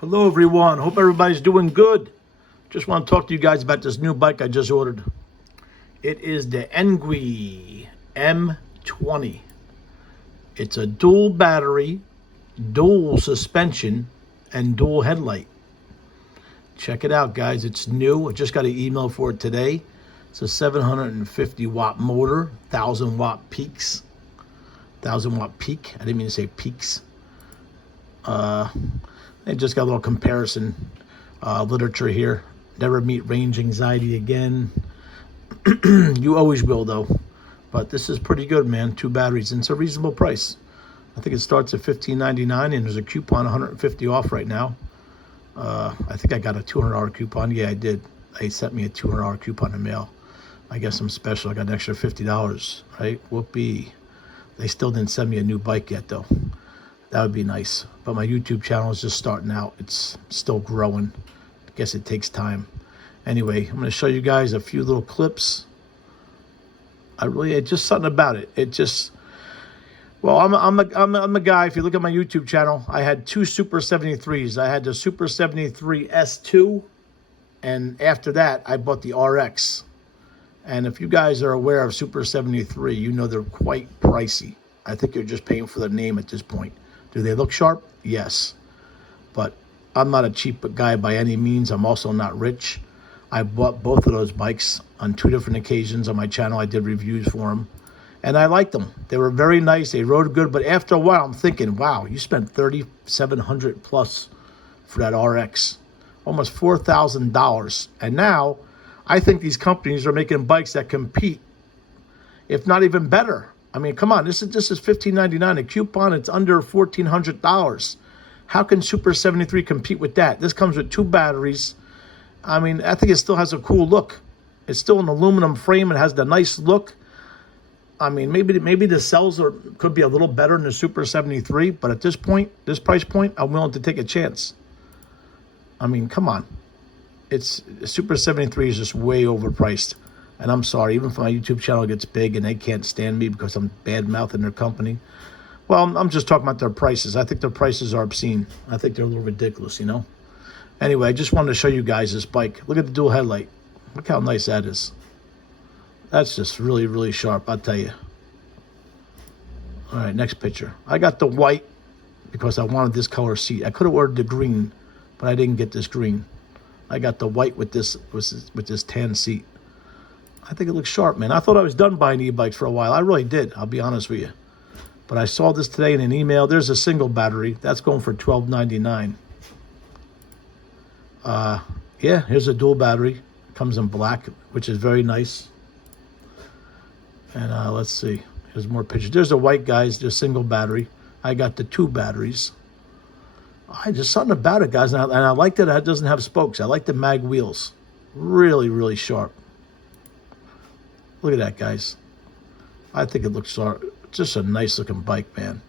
Hello everyone, hope everybody's doing good. Just want to talk to you guys about this new bike I just ordered. It is the Engwe M20. It's a dual battery, dual suspension, and dual headlight. Check it out guys, it's new. I just got an email for it today. It's a 750 watt motor, 1000 watt peaks. 1000 watt peak, I didn't mean to say peaks. They just got a little comparison literature here. Never meet range anxiety again. You always will though. But this is pretty good, man. 2 batteries, and it's a reasonable price. I think it starts at $15.99, and there's a coupon 150 off right now. I think I got a $200 coupon. Yeah, I did. They sent me a $200 coupon in the mail. I guess I'm special. I got an extra $50, right? Whoopee. They still didn't send me a new bike yet though. That would be nice. But my YouTube channel is just starting out. It's still growing. I guess it takes time. Anyway, I'm going to show you guys a few little clips. Just something about it. It just, well, I'm a guy. If you look at my YouTube channel, I had 2 Super 73s. I had the Super 73 S2, and after that, I bought the RX. And if you guys are aware of Super 73, you know they're quite pricey. I think you're just paying for the name at this point. Do they look sharp? Yes. But I'm not a cheap guy by any means. I'm also not rich. I bought both of those bikes on 2 different occasions on my channel. I did reviews for them. And I liked them. They were very nice. They rode good. But after a while, I'm thinking, wow, you spent $3,700 plus for that RX. Almost $4,000. And now, I think these companies are making bikes that compete, if not even better. I mean, come on, this is $15.99. A coupon, it's under $1,400. How can Super 73 compete with that? This comes with 2 batteries. I mean, I think it still has a cool look. It's still an aluminum frame. It has the nice look. I mean, maybe the cells could be a little better than the Super 73, but at this point, this price point, I'm willing to take a chance. I mean, come on. Super 73 is just way overpriced. And I'm sorry, even if my YouTube channel gets big and they can't stand me because I'm bad-mouthing their company. Well, I'm just talking about their prices. I think their prices are obscene. I think they're a little ridiculous, you know? Anyway, I just wanted to show you guys this bike. Look at the dual headlight. Look how nice that is. That's just really, really sharp, I'll tell you. All right, next picture. I got the white because I wanted this color seat. I could have ordered the green, but I didn't get this green. I got the white with this tan seat. I think it looks sharp, man. I thought I was done buying e-bikes for a while. I really did, I'll be honest with you. But I saw this today in an email. There's a single battery. That's going for $12.99. Yeah, here's a dual battery. Comes in black, which is very nice. And let's see. Here's more pictures. There's a white, guys. There's single battery. I got the 2 batteries. Just something about it, guys. And I like that it doesn't have spokes. I like the mag wheels. Really, really sharp. Look at that, guys. I think it looks sharp. Just a nice looking bike, man.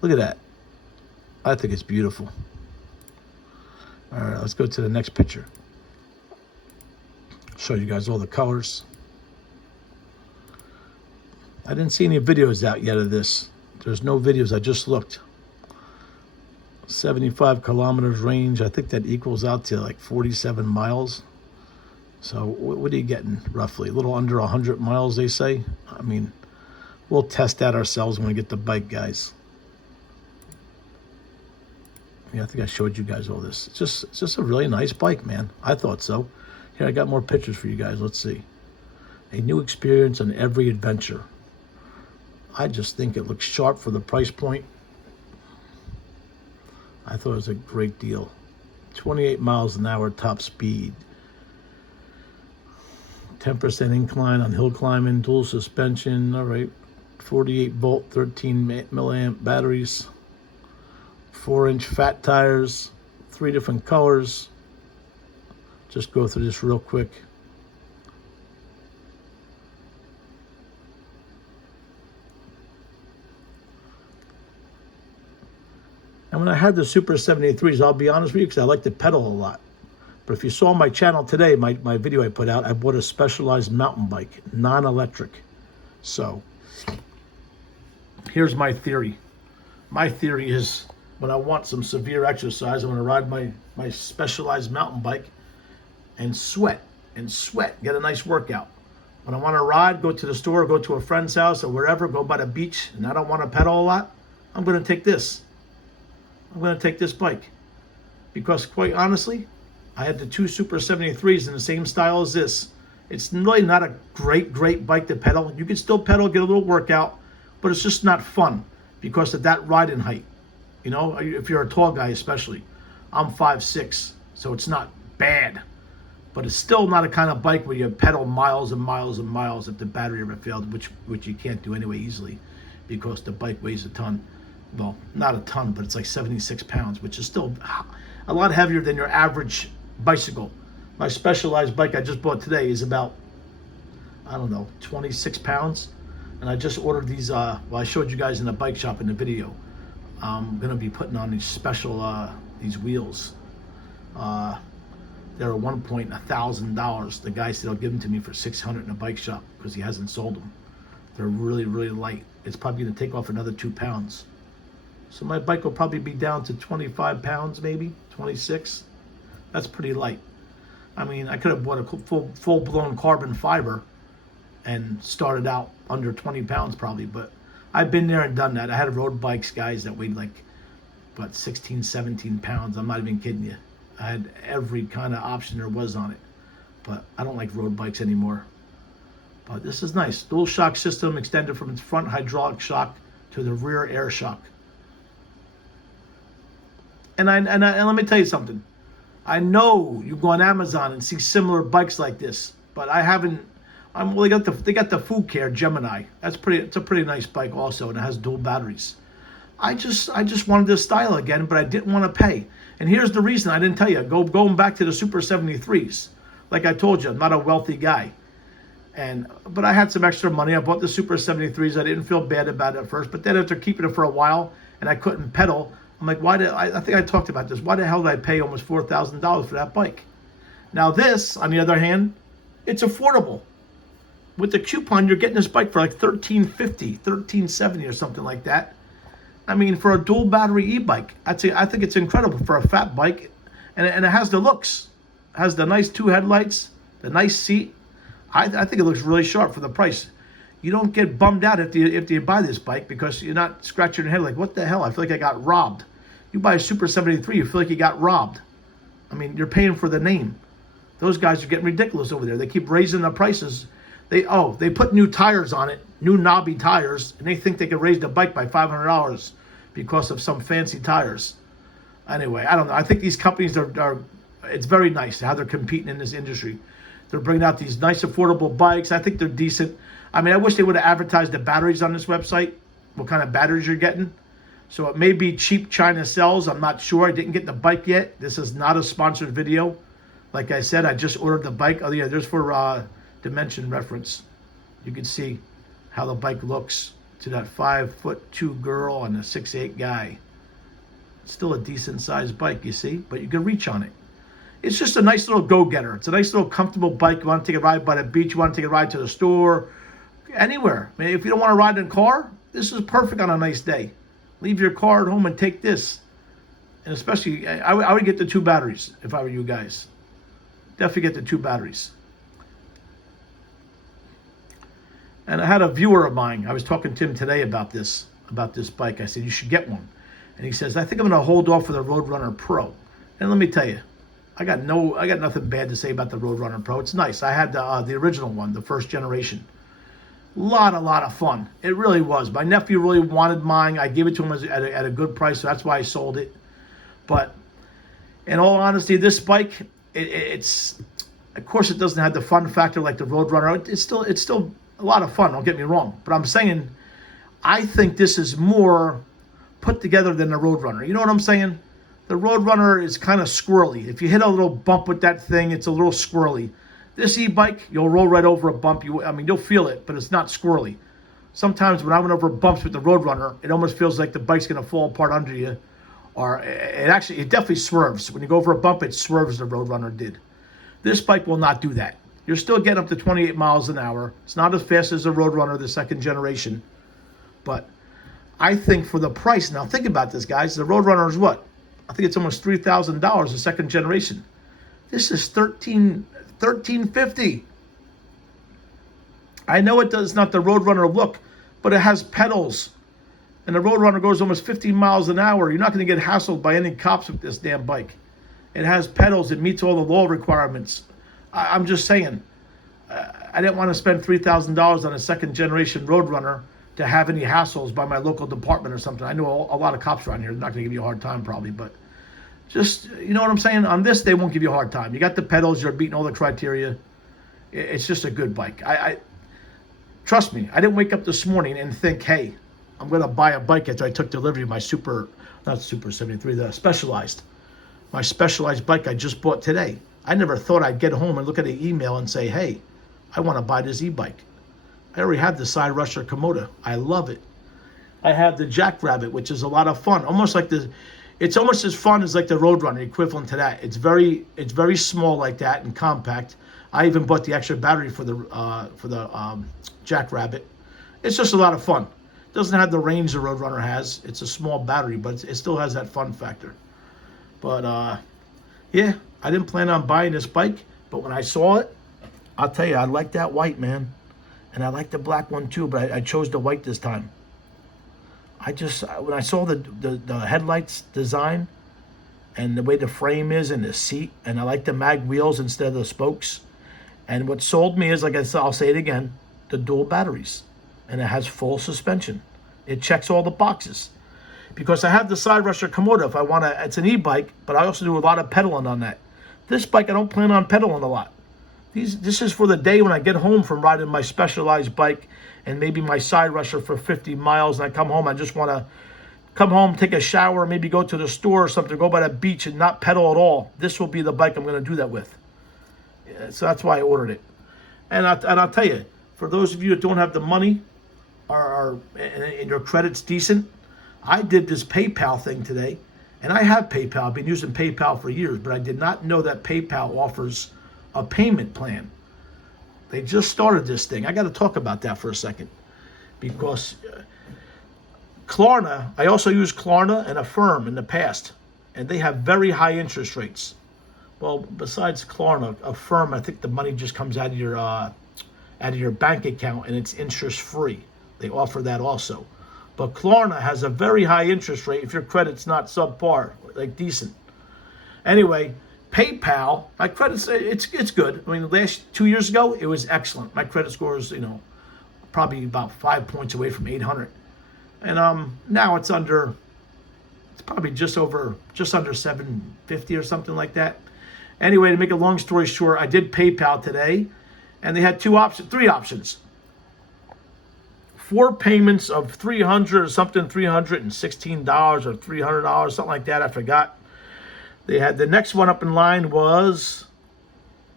Look at that. I think it's beautiful. All right, let's go to the next picture. Show you guys all the colors. I didn't see any videos out yet of this. There's no videos. I just looked. 75 kilometers range. I think that equals out to like 47 miles. So what are you getting roughly? A little under 100 miles, they say. I mean, we'll test that ourselves when we get the bike, guys. Yeah, I think I showed you guys all this. It's just a really nice bike, man. I thought so. Here, I got more pictures for you guys. Let's see. A new experience on every adventure. I just think it looks sharp for the price point. I thought it was a great deal. 28 miles an hour top speed. 10% incline on hill climbing, dual suspension. All right. 48 volt, 13 milliamp batteries. 4-inch fat tires. 3 different colors. Just go through this real quick. And when I had the Super 73s, I'll be honest with you, because I like to pedal a lot. But if you saw my channel today, my video I put out, I bought a Specialized mountain bike, non-electric. So here's my theory. my theory is when I want some severe exercise, I'm going to ride my Specialized mountain bike and sweat, get a nice workout. When I want to ride, go to the store, go to a friend's house or wherever, go by the beach, and I don't want to pedal a lot, I'm going to take this. I'm going to take this bike. Because quite honestly, I had the two Super 73s in the same style as this. It's really not a great bike to pedal. You can still pedal, get a little workout, but it's just not fun because of that riding height. You know, if you're a tall guy especially. I'm 5'6", so it's not bad. But it's still not a kind of bike where you pedal miles and miles and miles if the battery ever failed, which you can't do anyway easily because the bike weighs a ton. Well, not a ton, but it's like 76 pounds, which is still a lot heavier than your average bicycle. My Specialized bike I just bought today is about, I don't know, 26 pounds. And I just ordered these, well, I showed you guys in the bike shop in the video. I'm going to be putting on these special, these wheels. They're at one point $1,000. The guy said he'll give them to me for $600 in a bike shop because he hasn't sold them. They're really light. It's probably going to take off another 2 pounds. So my bike will probably be down to 25 pounds, maybe 26. That's pretty light. I mean, I could have bought a full-blown carbon fiber and started out under 20 pounds probably, but I've been there and done that. I had road bikes, guys, that weighed like, what, 16, 17 pounds. I'm not even kidding you. I had every kind of option there was on it, but I don't like road bikes anymore. But this is nice. Dual shock system extended from its front hydraulic shock to the rear air shock. And let me tell you something. I know you go on Amazon and see similar bikes like this, but I haven't. Well, they got the Food Care Gemini. It's a pretty nice bike also, and it has dual batteries. I just wanted this style again, but I didn't want to pay. And here's the reason I didn't tell you. Going back to the Super 73s. Like I told you, I'm not a wealthy guy. But I had some extra money. I bought the Super 73s. I didn't feel bad about it at first. But then after keeping it for a while and I couldn't pedal, I'm like, I think I talked about this. Why the hell did I pay almost $4,000 for that bike? Now this, on the other hand, it's affordable. With the coupon, you're getting this bike for like $1,350, $1,370 or something like that. I mean, for a dual battery e-bike, I think it's incredible for a fat bike. And it has the looks. It has the nice 2 headlights, the nice seat. I think it looks really sharp for the price. You don't get bummed out if you buy this bike because you're not scratching your head like, what the hell? I feel like I got robbed. You buy a Super 73, you feel like you got robbed. I mean, you're paying for the name. Those guys are getting ridiculous over there. They keep raising the prices. They put new tires on it, new knobby tires, and they think they can raise the bike by $500 because of some fancy tires. Anyway, I don't know. I think these companies are it's very nice how they're competing in this industry. They're bringing out these nice affordable bikes. I think they're decent. I mean, I wish they would have advertised the batteries on this website, what kind of batteries you're getting. So it may be cheap China cells. I'm not sure. I didn't get the bike yet. This is not a sponsored video. Like I said, I just ordered the bike. Oh, yeah, there's for dimension reference. You can see how the bike looks to that 5'2" girl and a 6'8" guy. It's still a decent sized bike, you see, but you can reach on it. It's just a nice little go-getter. It's a nice little comfortable bike. You want to take a ride by the beach, you want to take a ride to the store, anywhere. I mean, if you don't want to ride in a car, this is perfect on a nice day. Leave your car at home and take this. And especially, I would get the 2 batteries if I were you guys. Definitely get the 2 batteries. And I had a viewer of mine. I was talking to him today about this bike. I said, you should get one. And he says, I think I'm going to hold off for the Roadrunner Pro. And let me tell you, I got nothing bad to say about the Roadrunner Pro. It's nice. I had the original one, the first generation. Lot of fun. It really was. My nephew really wanted mine. I gave it to him at a good price, so that's why I sold it. But in all honesty, this bike, it's of course it doesn't have the fun factor like the Roadrunner. It's still a lot of fun. Don't get me wrong. But I'm saying, I think this is more put together than the Roadrunner. You know what I'm saying? The Roadrunner is kind of squirrely. If you hit a little bump with that thing, it's a little squirrely. This e-bike, you'll roll right over a bump. You'll feel it, but it's not squirrely. Sometimes when I went over bumps with the Roadrunner, it almost feels like the bike's going to fall apart under you. Or it definitely swerves. When you go over a bump, it swerves, the Roadrunner did. This bike will not do that. You're still getting up to 28 miles an hour. It's not as fast as the Roadrunner, the second generation. But I think for the price, now think about this, guys. The Roadrunner is what? I think it's almost $3,000, the second generation. This is $1,350. I know it does not the Roadrunner look, but it has pedals. And the Roadrunner goes almost 50 miles an hour. You're not going to get hassled by any cops with this damn bike. It has pedals. It meets all the law requirements. I'm just saying, I didn't want to spend $3,000 on a second generation Roadrunner to have any hassles by my local department or something. I know a lot of cops around here. They're not going to give you a hard time probably, but just, you know what I'm saying? On this, they won't give you a hard time. You got the pedals. You're beating all the criteria. It's just a good bike. Trust me, I didn't wake up this morning and think, hey, I'm going to buy a bike after I took delivery of my not Super 73, the Specialized. My Specialized bike I just bought today. I never thought I'd get home and look at an email and say, hey, I want to buy this e-bike. I already have the side rusher Komodo. I love it. I have the Jackrabbit, which is a lot of fun. It's almost as fun as like the Roadrunner, equivalent to that. It's very small like that and compact. I even bought the extra battery for the Jackrabbit. It's just a lot of fun. It doesn't have the range the Roadrunner has. It's a small battery, but it still has that fun factor. But yeah, I didn't plan on buying this bike, but when I saw it, I'll tell you, I like that white, man. And I like the black one too, but I chose the white this time. When I saw the headlights design and the way the frame is and the seat, and I like the mag wheels instead of the spokes. And what sold me is, like I said, I'll say it again, the dual batteries. And it has full suspension. It checks all the boxes. Because I have the side rusher Komodo if I want to, it's an e-bike, but I also do a lot of pedaling on that. This bike, I don't plan on pedaling a lot. This is for the day when I get home from riding my Specialized bike and maybe my side rusher for 50 miles, and I come home, I just want to come home, take a shower, maybe go to the store or something, go by the beach and not pedal at all. This will be the bike I'm going to do that with. So that's why I ordered it. And I'll tell you, for those of you that don't have the money and your credit's decent, I did this PayPal thing today, and I have PayPal. I've been using PayPal for years, but I did not know that PayPal offers a payment plan. They just started this thing. I got to talk about that for a second, because Klarna, I also used Klarna and Affirm in the past, and they have very high interest rates. Well, besides Klarna, Affirm, I think the money just comes out of your bank account and it's interest free. They offer that also. But Klarna has a very high interest rate if your credit's not subpar, like decent. Anyway, PayPal, my credit's it's good. I mean, the last 2 years ago, it was excellent. My credit score is, probably about 5 points away from 800. And now it's probably just under 750 or something like that. Anyway, to make a long story short, I did PayPal today, and they had three options. 4 payments of $300 or something, $316 or $300, something like that. I forgot. They had the next one up in line was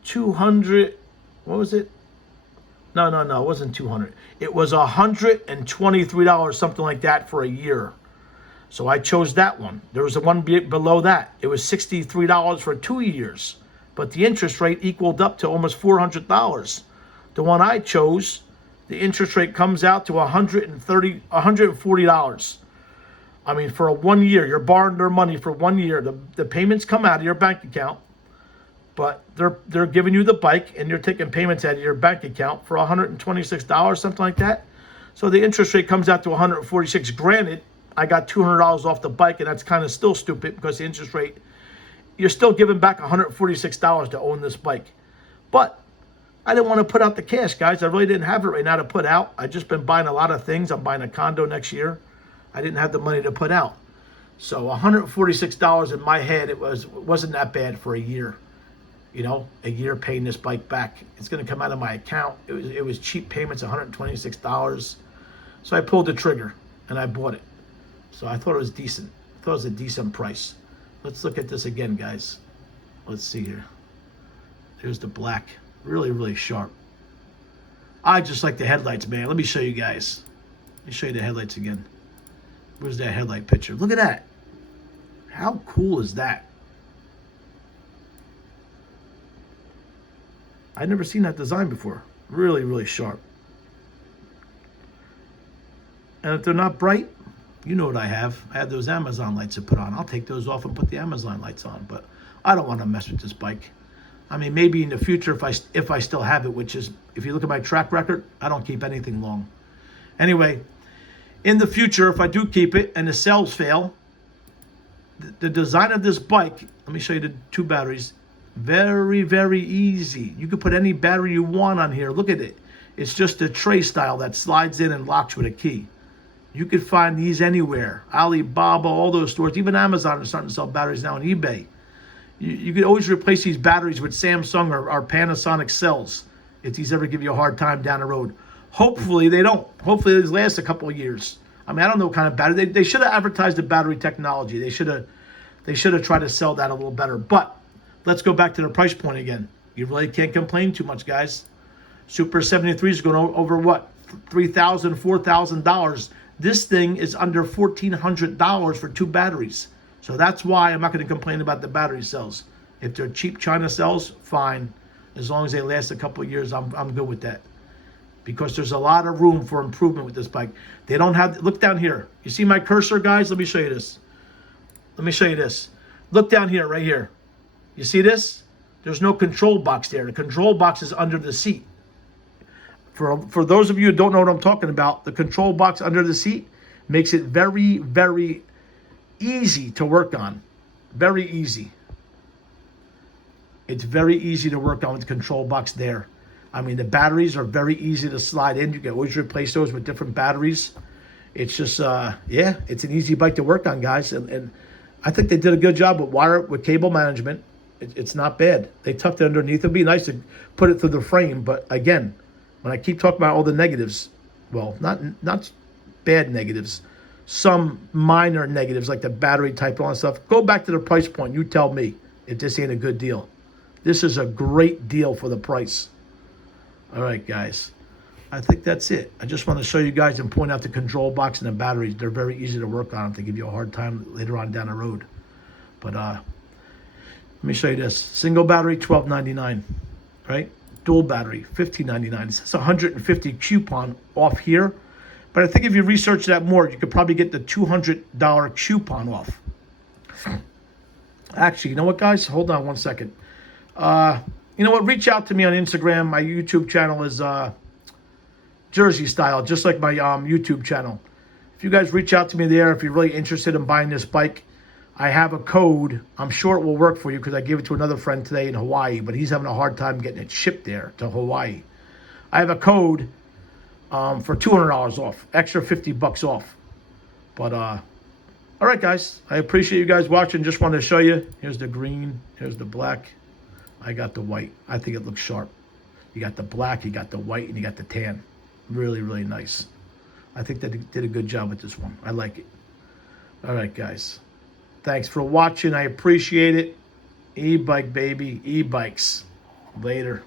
200. What was it? No, it wasn't 200. It was $123, something like that, for a year. So I chose that one. There was a one below that. It was $63 for 2 years, but the interest rate equaled up to almost $400. The one I chose, the interest rate comes out to $140. I mean, for a 1 year, you're borrowing their money for 1 year. The payments come out of your bank account, but they're giving you the bike, and you're taking payments out of your bank account for $126, something like that. So the interest rate comes out to $146. Granted, I got $200 off the bike, and that's kind of still stupid because the interest rate, you're still giving back $146 to own this bike. But I didn't want to put out the cash, guys. I really didn't have it right now to put out. I've just been buying a lot of things. I'm buying a condo next year. I didn't have the money to put out. So $146 in my head, it wasn't that bad for a year. A year paying this bike back. It's going to come out of my account. It was cheap payments, $126. So I pulled the trigger, and I bought it. So I thought it was decent. I thought it was a decent price. Let's look at this again, guys. Let's see here. There's the black. Really, really sharp. I just like the headlights, man. Let me show you guys. Let me show you the headlights again. Where's that headlight picture? Look at that. How cool is that? I've never seen that design before. Really, really sharp. And if they're not bright, You know what I have. I have those Amazon lights to put on. I'll take those off and put the Amazon lights on, but I don't want to mess with this bike. I mean, maybe in the future if I still have it, which is, if you look at my track record, I don't keep anything long. Anyway, in the future, if I do keep it and the cells fail, the design of this bike, let me show you the 2 batteries. Very, very easy. You can put any battery you want on here. Look at it. It's just a tray style that slides in and locks with a key. You could find these anywhere. Alibaba, all those stores, even Amazon is starting to sell batteries now on eBay. You could always replace these batteries with Samsung or Panasonic cells if these ever give you a hard time down the road. Hopefully they don't. Hopefully these last a couple of years. I mean, I don't know what kind of battery. They should have advertised the battery technology. They should have tried to sell that a little better. But let's go back to the price point again. You really can't complain too much, guys. Super 73 is going over what? $3,000, $4,000. This thing is under $1,400 for 2 batteries. So that's why I'm not going to complain about the battery cells. If they're cheap China cells, fine. As long as they last a couple of years, I'm good with that. Because there's a lot of room for improvement with this bike. They don't have, look down here. You see my cursor, guys? Let me show you this. Let me show you this. Look down here, right here. You see this? There's no control box there. The control box is under the seat. For those of you who don't know what I'm talking about, the control box under the seat makes it very, very easy to work on. Very easy. It's very easy to work on with the control box there. I mean, the batteries are very easy to slide in. You can always replace those with different batteries. It's just, yeah, it's an easy bike to work on, guys. And I think they did a good job with cable management. It's not bad. They tucked it underneath. It'd be nice to put it through the frame. But again, when I keep talking about all the negatives, well, not bad negatives, some minor negatives like the battery type and all that stuff, go back to the price point. You tell me if this ain't a good deal. This is a great deal for the price. All right, guys. I think that's it. I just want to show you guys and point out the control box and the batteries. They're very easy to work on if they give you a hard time later on down the road. But let me show you this. Single battery, $12.99, right? Dual battery, $15.99. It says 150 coupon off here. But I think if you research that more, you could probably get the $200 coupon off. Actually, you know what, guys? Hold on one second. You know what? Reach out to me on Instagram. My YouTube channel is Jersey Style, just like my YouTube channel. If you guys reach out to me there, if you're really interested in buying this bike, I have a code. I'm sure it will work for you because I gave it to another friend today in Hawaii, but he's having a hard time getting it shipped there to Hawaii. I have a code for $200 off, extra $50 off. But all right, guys, I appreciate you guys watching. Just wanted to show you. Here's the green. Here's the black. I got the white. I think it looks sharp. You got the black, you got the white, and you got the tan. Really, really nice. I think they did a good job with this one. I like it. All right, guys. Thanks for watching. I appreciate it. E-bike, baby. E-bikes. Later.